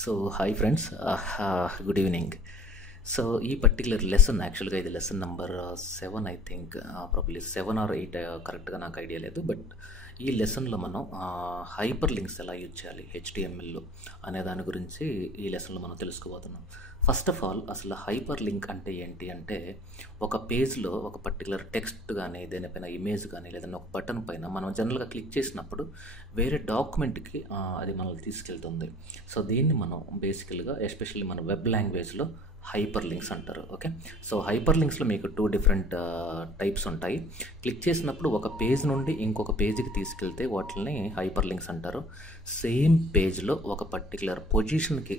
So hi friends, good evening. So ఈ particular lesson యాక్చువల్గా ఇది lesson number 7 I think, probably 7 or 8 కరెక్ట్గా నాకు ఐడియా లేదు. బట్ ఈ లెసన్లో మనం హైపర్ లింక్స్ ఎలా యూజ్ చేయాలి హెచ్టిఎంఎల్లో అనే దాని గురించి ఈ లెసన్లో మనం తెలుసుకోబోతున్నాం. ఫస్ట్ ఆఫ్ ఆల్ అసలు హైపర్ లింక్ అంటే ఏంటి అంటే, ఒక పేజ్లో ఒక పర్టికులర్ టెక్స్ట్ కానీ దేనిపైన ఇమేజ్ కానీ లేదంటే ఒక బటన్ పైన మనం జనరల్గా క్లిక్ చేసినప్పుడు వేరే డాక్యుమెంట్కి అది మనల్ని తీసుకెళ్తుంది. సో దీన్ని మనం బేసికల్గా ఎస్పెషల్లీ మన వెబ్ లాంగ్వేజ్లో హైపర్ లింక్స్ అంటారు. ఓకే, సో హైపర్ లింక్స్లో మీకు 2 డిఫరెంట్ టైప్స్ ఉంటాయి. క్లిక్ చేసినప్పుడు ఒక పేజ్ నుండి ఇంకొక పేజ్కి తీసుకెళ్తే వాటిని హైపర్ లింక్స్ అంటారు. సేమ్ పేజ్లో ఒక పర్టికులర్ పొజిషన్కి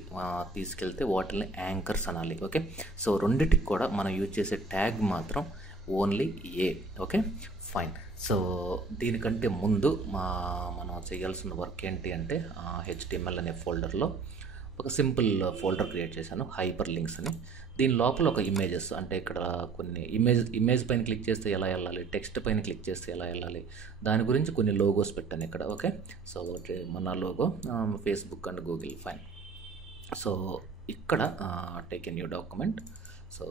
తీసుకెళ్తే వాటిని యాంకర్స్ అనాలి. ఓకే, సో రెండిటికి కూడా మనం యూజ్ చేసే ట్యాగ్ మాత్రం only A. Okay fine. So దీనికంటే ముందు మనం చేయాల్సిన వర్క్ ఏంటి అంటే, హెచ్టిఎంఎల్ అనే ఫోల్డర్లో ఒక సింపుల్ ఫోల్డర్ క్రియేట్ చేశాను, హైపర్ లింక్స్ అని. దీని లోపల ఒక ఇమేజెస్, అంటే ఇక్కడ కొన్ని ఇమేజ్ పైన క్లిక్ చేస్తే ఎలా వెళ్ళాలి, టెక్స్ట్ పైన క్లిక్ చేస్తే ఎలా వెళ్ళాలి, దాని గురించి కొన్ని లోగోస్ పెట్టాను ఇక్కడ. ఓకే, సో మన logo Facebook and Google. Fine. So ఇక్కడ take a new document. So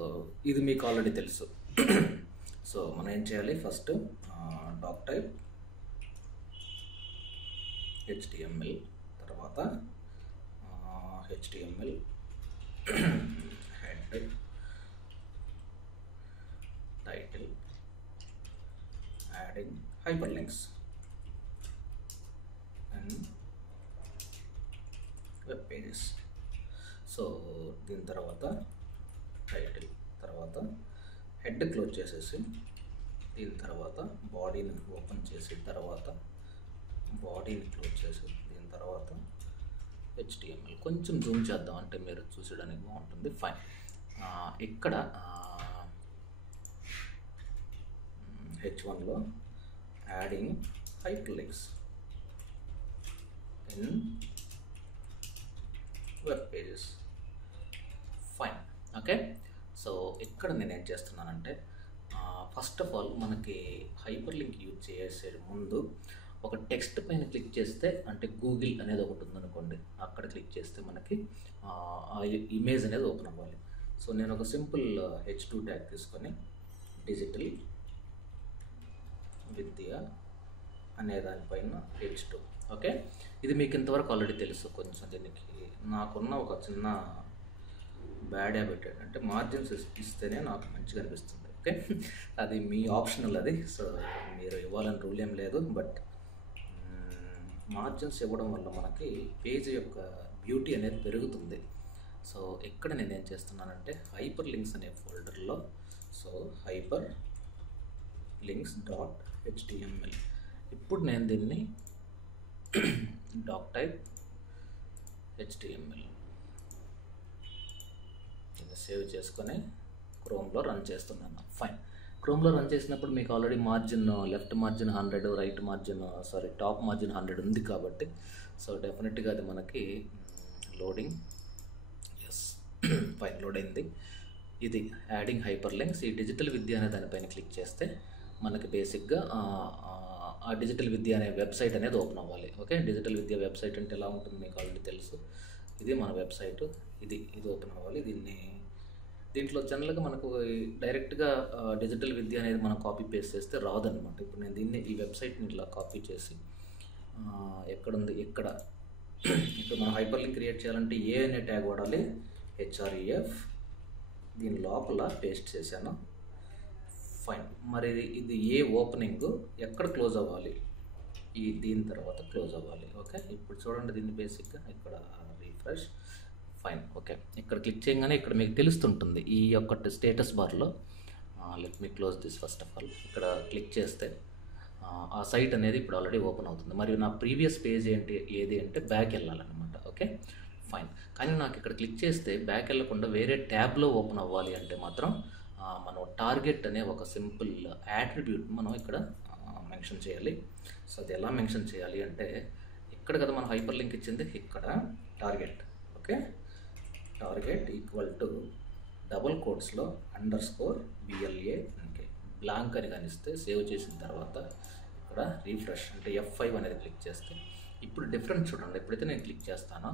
ఇది మీకు ఆల్రెడీ తెలుసు. సో మనం ఏం చేయాలి, ఫస్ట్ డాక్ టైప్ హెచ్టిఎంఎల్, తర్వాత HTML head, title, adding hyperlinks and web pages. So దీని తర్వాత టైటిల్, తర్వాత హెడ్ క్లోజ్ చేసేసి దీని తర్వాత బాడీని ఓపెన్ చేసి తర్వాత బాడీని క్లోజ్ చేసి దీని తర్వాత HTML కొంచెం జూమ్ చేద్దాం అంటే మీరు చూసడానికి బాగుంటుంది. ఫైన్. ఇక్కడ H1లో adding hyper links in web pages. Fine. Okay, so ఇక్కడ నేను ఏం చేస్తున్నానంటే, ఫస్ట్ ఆఫ్ ఆల్ మనకి హైపర్ లింక్ యూజ్ చేసే ముందు ఒక టెక్స్ట్ పైన క్లిక్ చేస్తే, అంటే గూగుల్ అనేది ఒకటి ఉందనుకోండి, అక్కడ క్లిక్ చేస్తే మనకి ఆ ఇమేజ్ అనేది ఓపెన్ అవ్వాలి. సో నేను ఒక సింపుల్ H2 ట్యాగ్ తీసుకొని డిజిటల్ విద్య అనే దానిపైన H2. ఓకే, ఇది మీకు ఇంతవరకు ఆల్రెడీ తెలుసు. కొంచెం దీనికి నాకున్న ఒక చిన్న బ్యాడ్ హ్యాబిట్ ఏంటంటే, మార్జిన్స్ ఇస్తేనే నాకు మంచిగా అనిపిస్తుంది. ఓకే, అది మీ ఆప్షనల్ అది. సో మీరు ఇవ్వాలని రూల్ ఏం లేదు, బట్ మార్జిన్స్ ఇవ్వడం వల్ల మనకి పేజ్ యొక్క బ్యూటీ అనేది పెరుగుతుంది. సో ఇక్కడ నేను ఏం చేస్తున్నానంటే, హైపర్ లింక్స్ అనే ఫోల్డర్లో సో హైపర్ లింక్స్ .html. ఇప్పుడు నేను దీన్ని డాక్ టైప్ HTML దీన్ని సేవ్ చేసుకొని క్రోమ్లో రన్ చేస్తున్నాను. ఫైన్. క్రోమ్లో రన్ చేసినప్పుడు మీకు already margin, left margin 100, right margin top margin 100 ఉంది కాబట్టి, సో డెఫినెట్గా అది మనకి లోడింగ్. ఎస్, ఫైన్, లోడ్ అయింది. ఇది యాడింగ్ హైపర్ లింక్స్. ఈ డిజిటల్ విద్య అనే దానిపైన క్లిక్ చేస్తే మనకి బేసిక్గా ఆ డిజిటల్ విద్య అనే వెబ్సైట్ అనేది ఓపెన్ అవ్వాలి. ఓకే, డిజిటల్ విద్య వెబ్సైట్ అంటే ఎలా ఉంటుంది మీకు ఆల్రెడీ తెలుసు. ఇది మన వెబ్సైట్, ఇది ఓపెన్ అవ్వాలి. దీంట్లో జనరల్గా మనకు డైరెక్ట్గా డిజిటల్ విద్య అనేది మనం కాపీ పేస్ట్ చేస్తే రాదనమాట. ఇప్పుడు నేను ఈ వెబ్సైట్ని ఇట్లా కాపీ చేసి ఎక్కడుంది, ఇక్కడ మనం హైపర్ లింక్ క్రియేట్ చేయాలంటే ఏ అనే ట్యాగ్ వాడాలి, HREF. దీని లోపల పేస్ట్ చేశాను. ఫైన్. మరి ఇది ఏ ఓపెనింగ్ ఎక్కడ క్లోజ్ అవ్వాలి, దీని తర్వాత క్లోజ్ అవ్వాలి. ఓకే, ఇప్పుడు చూడండి దీన్ని బేసిక్గా ఇక్కడ రీఫ్రెష్. ఫైన్. ఓకే, ఇక్కడ క్లిక్ చేయగానే ఇక్కడ మీకు తెలుస్తుంటుంది ఈ యొక్క స్టేటస్ బార్లో. Let me close this first of all. ఇక్కడ క్లిక్ చేస్తే ఆ సైట్ అనేది ఇప్పుడు ఆల్రెడీ ఓపెన్ అవుతుంది. మరియు నా ప్రీవియస్ పేజ్ ఏది అంటే బ్యాక్ వెళ్ళాలన్నమాట. Okay fine. కానీ నాకు ఇక్కడ క్లిక్ చేస్తే బ్యాక్ వెళ్ళకుండా వేరే ట్యాబ్లో ఓపెన్ అవ్వాలి అంటే మాత్రం మనం టార్గెట్ అనే ఒక సింపుల్ యాట్రిబ్యూట్ మనం ఇక్కడ మెన్షన్ చేయాలి. సో అది ఎలా మెన్షన్ చేయాలి అంటే, ఇక్కడ కదా మనం హైపర్ లింక్ ఇచ్చింది, ఇక్కడ target. Okay, target equal to double కోట్స్లో _BLA అంటే బ్లాంక్ అని కనిస్తే సేవ్ చేసిన తర్వాత ఇక్కడ రీఫ్రెష్ అంటే F5 అనేది క్లిక్ చేస్తే ఇప్పుడు డిఫరెన్స్ చూడండి. ఎప్పుడైతే నేను క్లిక్ చేస్తానో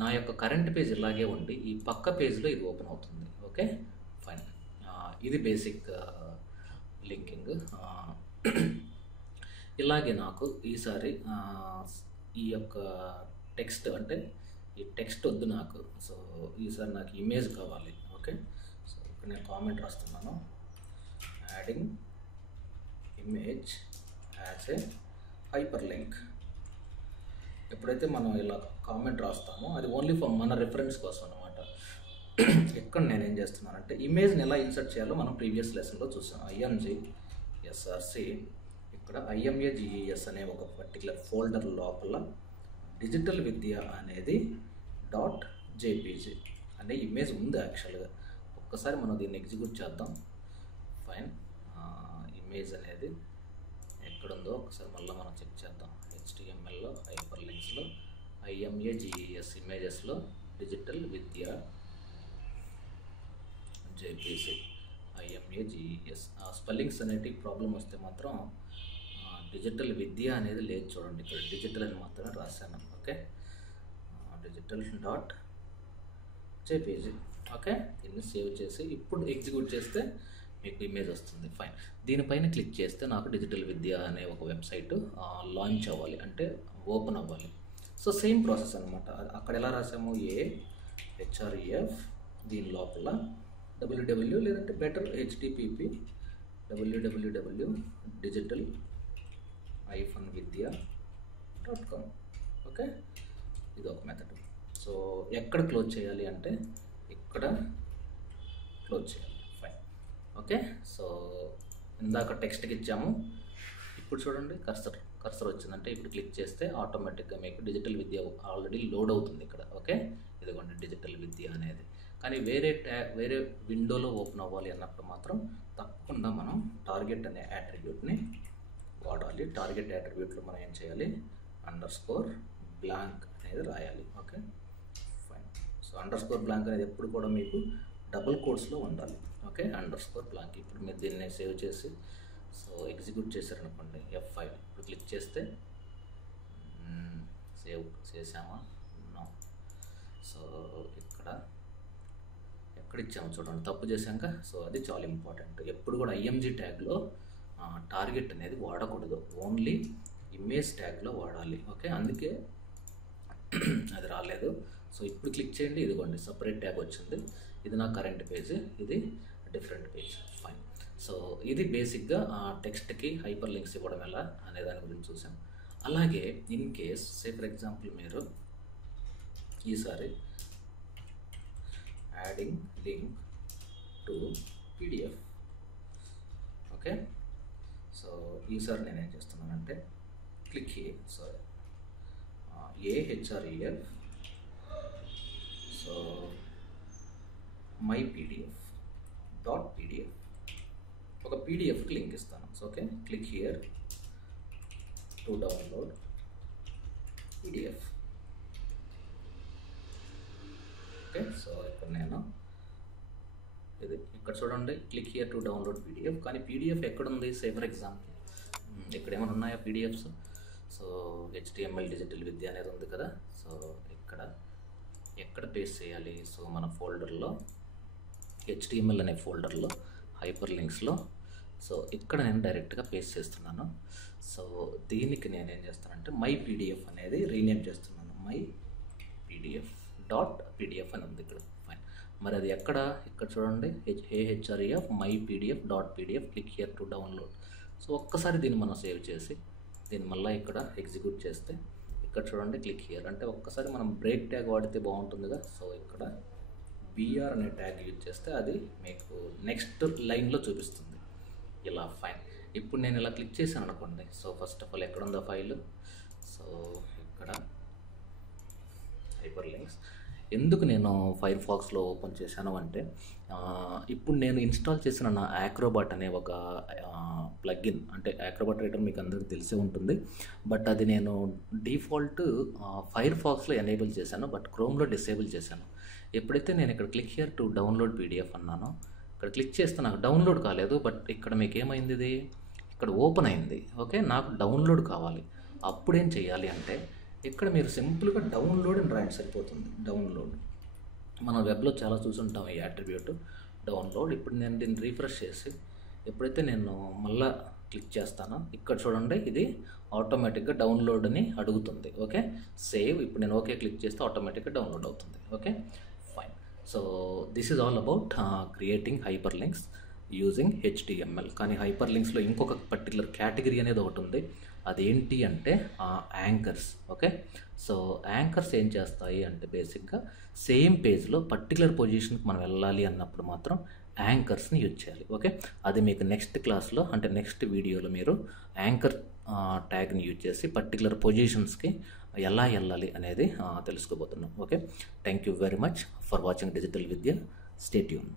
నా యొక్క కరెంట్ పేజ్ ఇలాగే ఉండి ఈ పక్క పేజ్లో ఇది ఓపెన్ అవుతుంది. Okay fine. ఇది బేసిక్ లింకింగ్. ఇలాగే నాకు ఈసారి ఈ యొక్క టెక్స్ట్ అంటే ఈ టెక్స్ట్ వద్దు నాకు. సో ఈసారి నాకు ఇమేజ్ కావాలి. ఓకే సో ఇక్కడ నేను కామెంట్ రాస్తున్నాను, adding image as a hyper link. ఎప్పుడైతే మనం ఇలా కామెంట్ రాస్తామో అది ఓన్లీ ఫర్ మన రిఫరెన్స్ కోసం అనమాట. ఇక్కడ నేనేం చేస్తున్నానంటే ఇమేజ్ని ఎలా ఇన్సర్ట్ చేయాలో మనం ప్రీవియస్ లెసన్లో చూసాం. IMGSRC ఇక్కడ IMAGES అనే ఒక పర్టికులర్ ఫోల్డర్ లోపల డిజిటల్ విద్య అనేది .jpg అనే ఇమేజ్ ఉంది యాక్చువల్గా. ఒక్కసారి మనం దీన్ని ఎగ్జిక్యూట్ చేద్దాం. ఫైన్. ఇమేజ్ అనేది ఎక్కడుందో ఒకసారి మళ్ళీ మనం చెక్ చేద్దాం. HTMLలో హైపర్ లింక్స్లో IMAGES ఇమేజెస్లో డిజిటల్ విద్య JPG IMAGES. స్పెల్లింగ్స్ అనేటివి ప్రాబ్లం వస్తే మాత్రం డిజిటల్ విద్య అనేది లేదు చూడండి, ఇక్కడ డిజిటల్ అని మాత్రమే రాశాను. Okay digital .jpg. ఓకే దీన్ని సేవ్ చేసి ఇప్పుడు ఎగ్జిక్యూట్ చేస్తే మీకు ఇమేజ్ వస్తుంది. ఫైన్. దీనిపైన క్లిక్ చేస్తే నాకు డిజిటల్ విద్య అనే ఒక వెబ్సైట్ లాంచ్ అవ్వాలి, అంటే ఓపెన్ అవ్వాలి. సో సేమ్ ప్రాసెస్ అనమాట. అక్కడ ఎలా రాసాము AHREF, దీని లోపల www లేదంటే బెటర్ HTTP www.digital-vidya.com. ఓకే ఇది ఒక మెథడ్. సో ఎక్కడ క్లోజ్ చేయాలి అంటే ఇక్కడ క్లోజ్ చేయాలి. ఫైన్. ఓకే సో ఇందాక టెక్స్ట్కి ఇచ్చాము, ఇప్పుడు చూడండి కర్సర్ వచ్చిందంటే ఇప్పుడు క్లిక్ చేస్తే ఆటోమేటిక్గా మీకు డిజిటల్ విద్య ఆల్రెడీ లోడ్ అవుతుంది ఇక్కడ. ఓకే ఇదిగోండి డిజిటల్ విద్య అనేది. కానీ వేరే విండోలో ఓపెన్ అవ్వాలి అన్నప్పుడు మాత్రం తప్పకుండా మనం టార్గెట్ అనే యాట్రిబ్యూట్ని వాడాలి. టార్గెట్ యాట్రిబ్యూట్లో మనం ఏం చేయాలి, _blank అనేది రాయాలి. Okay fine. సో _blank అనేది ఎప్పుడు కూడా మీకు డబుల్ కోట్స్లో ఉండాలి. Okay _blank. ఇప్పుడు మీరు దీన్ని సేవ్ చేసి సో ఎగ్జిక్యూట్ చేశారనుకోండి F5 ఇప్పుడు క్లిక్ చేస్తే సేవ్ చేసామా నో. సో ఎక్కడ ఇచ్చాము చూడండి, తప్పు చేశాక. సో అది చాలా ఇంపార్టెంట్. ఎప్పుడు కూడా IMG ట్యాగ్లో టార్గెట్ అనేది వాడకూడదు, ఓన్లీ ఇమేజ్ ట్యాగ్లో వాడాలి. ఓకే అందుకే అది రాలేదు. సో ఇప్పుడు క్లిక్ చేయండి, ఇదిగోండి సపరేట్ ట్యాగ్ వచ్చింది. ఇది నా కరెంట్ పేజ్, ఇది డిఫరెంట్ పేజ్. ఫైన్. సో ఇది బేసిక్గా టెక్స్ట్కి హైపర్ లింక్స్ ఇవ్వడం ఎలా అనే దాని గురించి చూసాం. అలాగే ఇన్ కేస్ ఫర్ ఎగ్జాంపుల్ మీరు ఈసారి adding link to PDF. Okay so ఈసారి నేను ఏం చేస్తున్నానంటే click here. Sorry AHREF so myPDF.pdf ఒక PDFకి లింక్ ఇస్తాను. So okay click here to download PDF. Okay so ఇక్కడ నేను ఇది ఇక్కడ చూడండి click here to download PDF. కానీ PDF ఎక్కడుంది? ఫర్ ఎగ్జాంపుల్ ఇక్కడ ఏమైనా ఉన్నాయా PDFs? సో HTML డిజిటల్ విద్య అనేది ఉంది కదా. సో ఎక్కడ పేస్ట్ చేయాలి? సో మన ఫోల్డర్లో HTML అనే ఫోల్డర్లో హైపర్ లింక్స్లో సో ఇక్కడ నేను డైరెక్ట్గా పేస్ట్ చేస్తున్నాను. సో దీనికి నేను ఏం చేస్తానంటే myPDF అనేది రీనేమ్ చేస్తున్నాను. myPDF.pdf అని ఉంది ఇక్కడ. ఫైన్. మరి అది ఇక్కడ చూడండి AHREF myPDF.pdf click here to download. So ఒక్కసారి దీన్ని మనం సేవ్ చేసి దీన్ని మళ్ళీ ఇక్కడ ఎగ్జిక్యూట్ చేస్తే ఇక్కడ చూడండి క్లిక్ హియర్ అంటే ఒక్కసారి మనం బ్రేక్ ట్యాగ్ వాడితే బాగుంటుందిగా. సో ఇక్కడ BR అనే ట్యాగ్ యూజ్ చేస్తే అది మీకు నెక్స్ట్ లైన్లో చూపిస్తుంది ఇలా. ఫైన్. ఇప్పుడు నేను ఇలా క్లిక్ చేశాను అనుకోండి. సో ఫస్ట్ ఆఫ్ ఆల్ ఎక్కడ ఉందో ఫైల్? సో ఇక్కడ హైపర్ లింక్స్. ఎందుకు నేను ఫైర్ ఫాక్స్లో ఓపెన్ చేశాను అంటే ఇప్పుడు నేను ఇన్స్టాల్ చేసిన నా యాక్రోబాట్ అనే ఒక ప్లగ్ఇన్, అంటే యాక్రోబాట్ రైటర్ మీకు అందరికీ తెలిసే ఉంటుంది. బట్ అది నేను డిఫాల్ట్ ఫైర్ ఫాక్స్లో ఎనేబుల్ చేశాను, బట్ క్రోమ్లో డిసేబుల్ చేశాను. ఎప్పుడైతే నేను ఇక్కడ click here to download PDF అన్నానో ఇక్కడ క్లిక్ చేస్తే నాకు డౌన్లోడ్ కాలేదు. బట్ ఇక్కడ మీకు ఏమైంది, ఇది ఇక్కడ ఓపెన్ అయింది. ఓకే నాకు డౌన్లోడ్ కావాలి. అప్పుడు ఏం చేయాలి అంటే ఇక్కడ మీరు సింపుల్గా డౌన్లోడ్ అని రాయండి సరిపోతుంది. డౌన్లోడ్ మనం వెబ్లో చాలా చూసుంటాం ఈ అట్రిబ్యూట్ డౌన్లోడ్. ఇప్పుడు నేను దీన్ని రీఫ్రెష్ చేసి ఎప్పుడైతే నేను మళ్ళీ క్లిక్ చేస్తానో ఇక్కడ చూడండి ఇది ఆటోమేటిక్గా డౌన్లోడ్ అని అడుగుతుంది. Okay, save. ఇప్పుడు నేను ఓకే క్లిక్ చేస్తే ఆటోమేటిక్గా డౌన్లోడ్ అవుతుంది. Okay, fine. So this is all about creating hyper links using HTML. కానీ హైపర్ లింక్స్లో ఇంకొక పర్టికులర్ కేటగిరీ అనేది ఒకటి ఉంది. అదేంటి అంటే యాంకర్స్. ఓకే, సో యాంకర్స్ ఏం చేస్తాయి అంటే బేసిక్గా సేమ్ పేజ్లో పర్టికులర్ పొజిషన్కి మనం వెళ్ళాలి అన్నప్పుడు మాత్రం యాంకర్స్ని యూజ్ చేయాలి. ఓకే, అది మీకు నెక్స్ట్ క్లాస్లో అంటే నెక్స్ట్ వీడియోలో మీరు యాంకర్ ట్యాగ్ని యూజ్ చేసి పర్టికులర్ పొజిషన్స్కి ఎలా వెళ్ళాలి అనేది తెలుసుకోబోతున్నాం. Okay, thank you very much for watching digital Vidya. Stay tune.